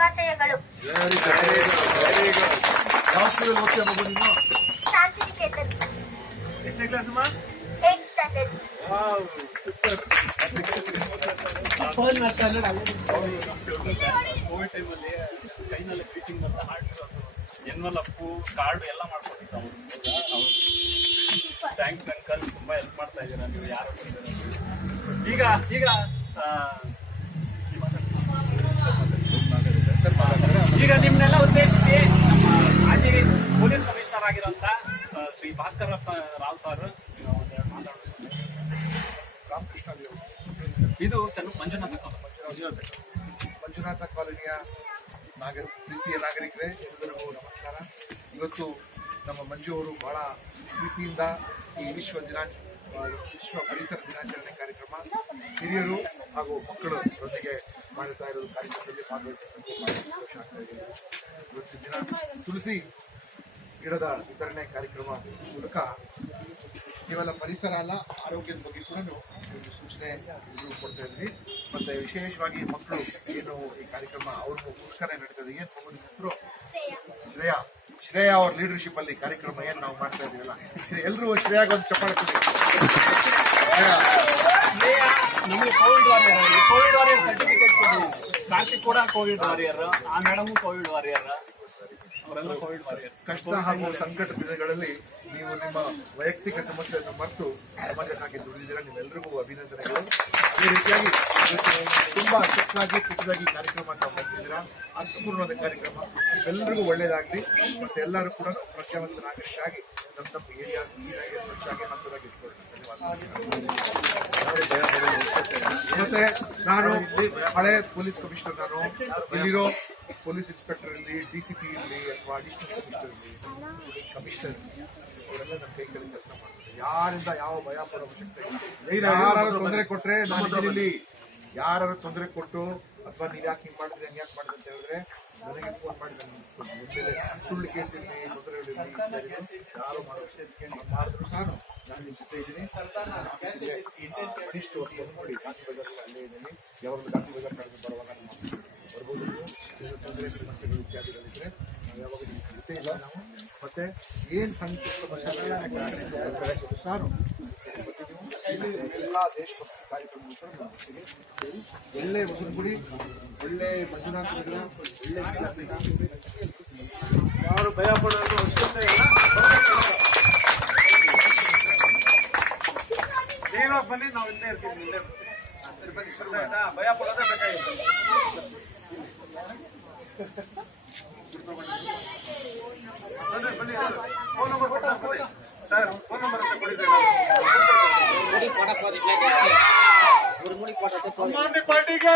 ಶುಭಾಶಯಗಳು. ಶಾಂತಿನಿಕೇತನ್. ಎಷ್ಟನೇ ಕ್ಲಾಸ್ ಅಮ್ಮ? 8th standard. ಕೋವಿಡ್ ಟೈಮಲ್ಲಿ ಕೈನಲ್ಲಿ ಫಿಟ್ಟಿಂಗ್ ಅಂತ ಹಾಡಿರೋದು ಎನ್ವಲಪ್ಪು ಕಾರ್ಡ್ ಎಲ್ಲ ಮಾಡ್ಕೊಟ್ಟಿದ್ದು ಥ್ಯಾಂಕ್ಸ್ ಅಂಕಲ್, ತುಂಬಾ ಹೆಲ್ಪ್ ಮಾಡ್ತಾ ಇದ್ದೀರಾ ನೀವು. ಯಾರು ಈಗ ನಿಮ್ನೆಲ್ಲ ಉದ್ದೇಶಿಸಿ ನಮ್ಮ ಮಾಜಿ ಪೊಲೀಸ್ ಕಮಿಷನರ್ ಆಗಿರೋಂಥ ಶ್ರೀ ಭಾಸ್ಕರ್ ರಾವ್ ಸರ್ ಮಾತಾಡ್ತಾರೆ. ರಾಮಕೃಷ್ಣ ಇದು ಮಂಜುನಾಥ ಕಾಲೋನಿಯ ಪ್ರೀತಿಯ ನಾಗರಿಕರೇ, ಎಲ್ಲರಿಗೂ ನಮಸ್ಕಾರ. ಇವತ್ತು ನಮ್ಮ ಮಂಜು ಅವರು ಬಹಳ ಪ್ರೀತಿಯಿಂದ ಈ ವಿಶ್ವ ಪರಿಸರ ದಿನಾಚರಣೆ ಕಾರ್ಯಕ್ರಮ ಹಿರಿಯರು ಹಾಗೂ ಮಕ್ಕಳೊಂದಿಗೆ ಮಾಡುತ್ತಾ ಇರೋದು ಕಾರ್ಯಕ್ರಮದಲ್ಲಿ ಭಾಗವಹಿಸಬೇಕು. ಸಂತೋಷ ಆಗ್ತಾ ಇದೆ. ಇವತ್ತು ದಿನ ತುಳಸಿ ಗಿಡದ ವಿತರಣೆ ಕಾರ್ಯಕ್ರಮ ಮೂಲಕ ಕೇವಲ ಪರಿಸರ ಅಲ್ಲ, ಆರೋಗ್ಯದ ಬಗ್ಗೆ ಕೂಡ ಒಂದು ಸೂಚನೆ ಕೊಡ್ತಾ ಇದ್ವಿ. ಮತ್ತೆ ವಿಶೇಷವಾಗಿ ಮಕ್ಕಳು ಏನು ಈ ಕಾರ್ಯಕ್ರಮ ಅವ್ರಿಗೂ ಪುರಸ್ಕಾರ ನಡೀತದೆ. ಏನ್ ಮಗು ನಿಮ್ಮ ಹೆಸರು? ಶ್ರೇಯಾ ಅವ್ರ ಲೀಡರ್ಶಿಪ್ ಅಲ್ಲಿ ಕಾರ್ಯಕ್ರಮ ಏನ್ ನಾವು ಮಾಡ್ತಾ ಇದೀವಲ್ಲ, ಎಲ್ಲರೂ ಶ್ರೇಯಾಗ ಒಂದು ಚಪ್ಪಾಳೆ ಕೊಡಿ. ಕೋವಿಡ್ ವಾರಿಯರ್ ಸರ್ಟಿಫಿಕೇಟ್ ಕೊಡಿ. ಕಾರ್ತಿಕ್ ಕೂಡ ಕೋವಿಡ್ ವಾರಿಯರ್, ಆ ಮೇಡಮ್ ಕೋವಿಡ್ ವಾರಿಯರ್, ಅವರೆಲ್ಲ ಕೋವಿಡ್ ವಾರಿಯರ್ಸ್. ಕಷ್ಟ ಹಾಗೂ ಸಂಕಟ ದಿನಗಳಲ್ಲಿ ನೀವು ನಿಮ್ಮ ವೈಯಕ್ತಿಕ ಸಮಸ್ಯೆಯನ್ನು ಮರೆತು ಸಮಾಜಕ್ಕಾಗಿ ದುಡಿದಿದ್ದೀರಾ. ನಿಮ್ಮೆಲ್ಲರಿಗೂ ಅಭಿನಂದನೆಗಳು. ಈ ರೀತಿಯಾಗಿ ತುಂಬಾ ಚಿಕ್ಕದಾಗಿ ಪುಟ್ಟದಾಗಿ ಕಾರ್ಯಕ್ರಮ ನಾವು ನಡೆಸಿದ್ದೀರಾ. ಅರ್ಥಪೂರ್ಣವಾದ ಕಾರ್ಯಕ್ರಮ. ನಿಮ್ಮೆಲ್ಲರಿಗೂ ಒಳ್ಳೇದಾಗ್ಲಿ. ಮತ್ತೆ ಎಲ್ಲರೂ ಕೂಡ ಪ್ರಜ್ಞಾವಂತ ನಾಗರಿಕರಾಗಿ ನಮ್ಮ ಏರಿಯಾ ನೀರಾಗಿ ಸ್ವಚ್ಛಾಗಿ ಹಸಿರಾಗಿ ಇಟ್ಕೊಳ್ಳಿ. ಮತ್ತೆ ನಾನು ಹಳೆ ಪೊಲೀಸ್ ಕಮಿಷನರ್, ನಾನು ಇಲ್ಲಿರೋ ಪೊಲೀಸ್ ಇನ್ಸ್ಪೆಕ್ಟರ್ ಇರಲಿ, DCP ಇರಲಿ ಅಥವಾ ಅಡಿಷನಲ್ ಕಮಿಷನರ್ ಅವರೆಲ್ಲ ನಮ್ಮ ಕೈ ಕೆಳಗೆ ಕೆಲಸ ಮಾಡ್ತಾರೆ. ಯಾರಿಂದ ಯಾವ ಭಯ ಪಡೋ ಅವಶ್ಯಕತೆ ಇಲ್ಲ. ಯಾರು ತೊಂದರೆ ಕೊಟ್ರೆ ಇಲ್ಲಿ ಯಾರು ತೊಂದರೆ ಕೊಟ್ಟು ಅಥವಾ ನೀವ್ ಯಾಕೆ ಹಿಂಗ್ ಮಾಡಿದ್ರಿ ಹಂಗೆ ಯಾಕೆ ಮಾಡಿದ್ರಿ ಅಂತ ಹೇಳಿದ್ರೆ ನನಗೆ ಫೋನ್ ಮಾಡಿದ್ರೆ ಸುಳ್ಳು ಕೇಸ್ ಇರಲಿ, ತೊಂದರೆಗಳಿರಲಿ, ಯಾರು ಮಾಡಿದ್ರು ಸಹ ನಾನು ನಿಮ್ ಜೊತೆ ಇದ್ದೀನಿ. ಕನಿಷ್ಠ ವಸ್ತು ನೋಡಿ ಗಾಂಧಿ ಬಜಾರ್ ಅಲ್ಲೇ ಇದ್ದೀನಿ. ಯಾವಾಗಲೂ ಗಾಂಧಿ ಬಜಾರ್ ಕಡಿಮೆ ಬರುವಾಗ ಬರ್ಬೋದು. ತೊಂದರೆ ಸಮಸ್ಯೆಗಳು ಇತ್ಯಾದಿಗಳಿದ್ರೆ ನಾವು ಯಾವಾಗ ನಿಮ್ ಜೊತೆ ಇಲ್ಲ. ನಾವು ಮತ್ತೆ ಏನ್ ಸಣ್ಣ ಸಮಸ್ಯೆ ಸಾರು ಎಲ್ಲ ದೇಶಭಕ್ತಿ ಕಾರ್ಯಕ್ರಮಗಳು ಕೂಡ ಮಾಡ್ತೀವಿ. ಒಳ್ಳೆ ಗುಡಿ, ಒಳ್ಳೆ ಮಂಜುನಾಥ ನಗರ, ಒಳ್ಳೆ ಯಾರು ಭಯ ಪಡೋದು ಅವಶ್ಯಕತೆ ಇಲ್ಲ. ನೀವಾಗ ಬನ್ನಿ, ನಾವು ಇಲ್ಲೇ ಇರ್ತೀವಿ. ಇಲ್ಲೇ ಬನ್ನಿ, ಶುರು ಆಯ್ತಾ? ಭಯ ಪಡೋದೇ ಬೇಕಾಗಿತ್ತು. ಬನ್ನಿ, ಫೋನ್ ನಂಬರ್ ಕೊಡ್ತಾ ಸರ್, ಫೋನ್ ನಂಬರ್ ಅಂತ ಕೊಡಿ ಸರ್. ಆಮ್ ಆದ್ಮಿ ಪಾರ್ಟಿಗೆ